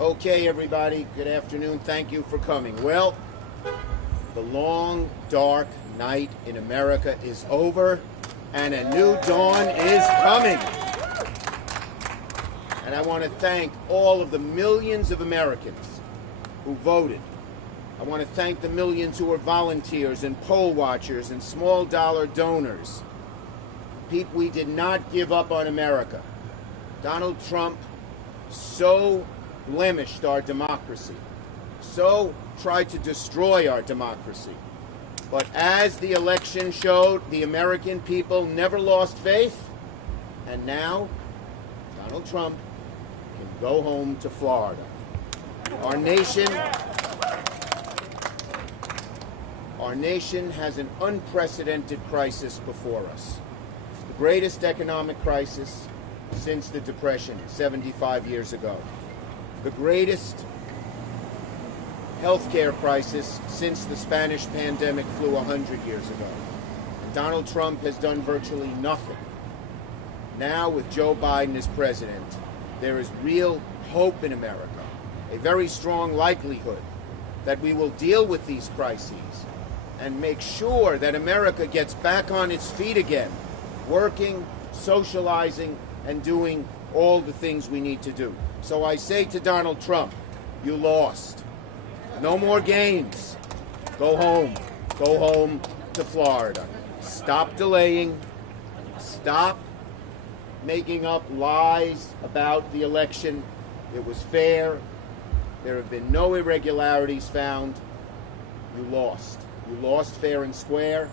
Okay, everybody, good afternoon. Thank you for coming. Well, the long, dark night in America is over, and a new dawn is coming. And I want to thank all of the millions of Americans who voted. I want to thank the millions who are volunteers and poll watchers and small dollar donors. We did not give up on America. Donald Trump so blemished our democracy, so tried to destroy our democracy. But as the election showed, the American people never lost faith, and now Donald Trump can go home to Florida. Our nation has an unprecedented crisis before us. The greatest economic crisis since the Depression 75 years ago. The greatest healthcare crisis since the Spanish pandemic flew 100 years ago. And Donald Trump has done virtually nothing. Now, with Joe Biden as president, there is real hope in America, a very strong likelihood that we will deal with these crises and make sure that America gets back on its feet again, working, socializing, and doing all the things we need to do. So I say to Donald Trump, you lost. No more games. Go home. Go home to Florida. Stop delaying. Stop making up lies about the election. It was fair. There have been no irregularities found. You lost. You lost fair and square.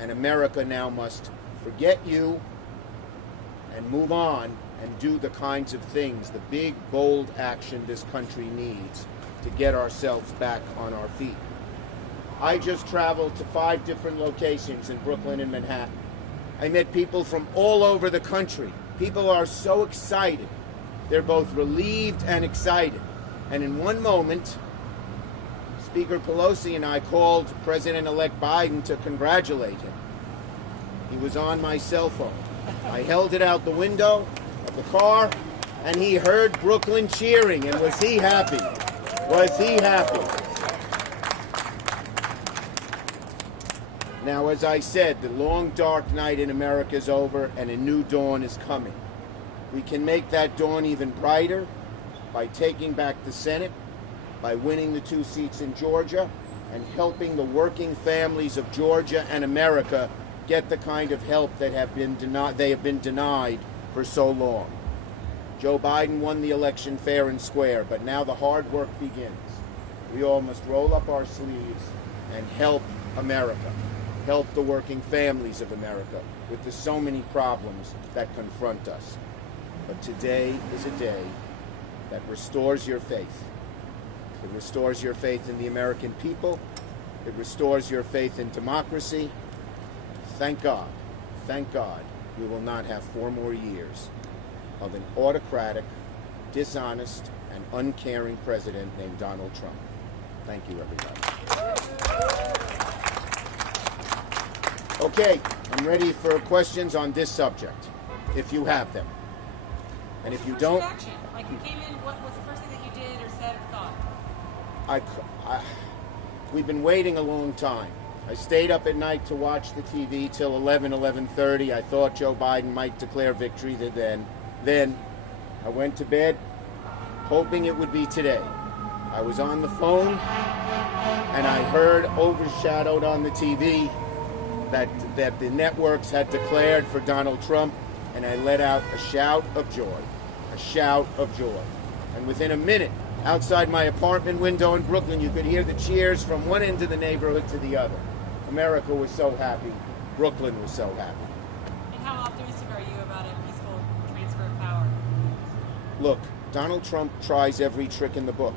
And America now must forget you and move on and do the kinds of things, the big, bold action this country needs to get ourselves back on our feet. I just traveled to 5 different locations in Brooklyn and Manhattan. I met people from all over the country. People are so excited. They're both relieved and excited. And in one moment, Speaker Pelosi and I called President-elect Biden to congratulate him. He was on my cell phone. I held it out the window of the car, and he heard Brooklyn cheering, and was he happy? Was he happy? Now, as I said, the long, dark night in America is over, and a new dawn is coming. We can make that dawn even brighter by taking back the Senate, by winning the 2 seats in Georgia, and helping the working families of Georgia and America get the kind of help that they have been denied for so long. Joe Biden won the election fair and square, but now the hard work begins. We all must roll up our sleeves and help America, help the working families of America with the so many problems that confront us. But today is a day that restores your faith. It restores your faith in the American people. It restores your faith in democracy. Thank God, we will not have 4 more years of an autocratic, dishonest, and uncaring president named Donald Trump. Thank you, everybody. Okay, I'm ready for questions on this subject, if you have them. And if you don't... Reaction? Like, you came in, what was the first thing that you did or said or thought? We've been waiting a long time. I stayed up at night to watch the TV till 11:30. I thought Joe Biden might declare victory then. I went to bed hoping it would be today. I was on the phone and I heard overshadowed on the TV that the networks had declared for Donald Trump, and I let out a shout of joy. A shout of joy. And within a minute, outside my apartment window in Brooklyn, you could hear the cheers from one end of the neighborhood to the other. America was so happy. Brooklyn was so happy. And how optimistic are you about a peaceful transfer of power? Look, Donald Trump tries every trick in the book.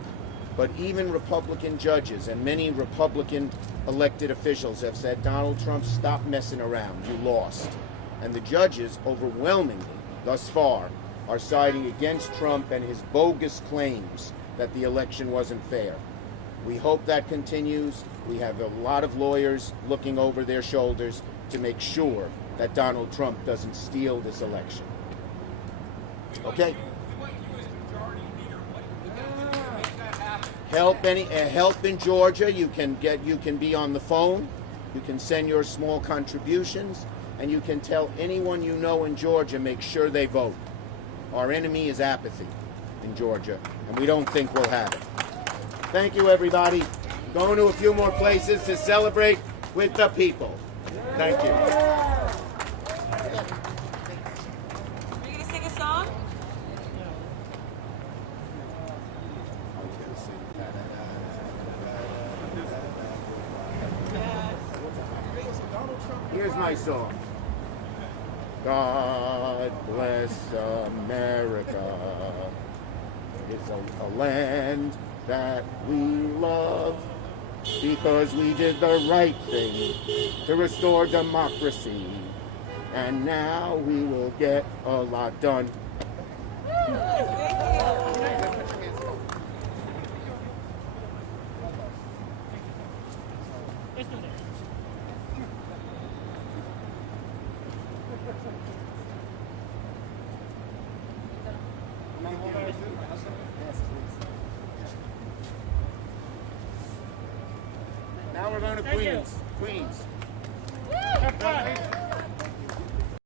But even Republican judges and many Republican elected officials have said, Donald Trump, stop messing around. You lost. And the judges, overwhelmingly, thus far, are siding against Trump and his bogus claims that the election wasn't fair. We hope that continues. We have a lot of lawyers looking over their shoulders to make sure that Donald Trump doesn't steal this election. Okay? help in Georgia. You can be on the phone. You can send your small contributions, and you can tell anyone you know in Georgia, make sure they vote. Our enemy is apathy in Georgia, and we don't think we'll have it. Thank you, everybody. Going to a few more places to celebrate with the people. Thank you. Are you going to sing a song? Here's my song. God bless America. It's a land that we love because we did the right thing to restore democracy. And now we will get a lot done. Now we're going to Queens. Queens.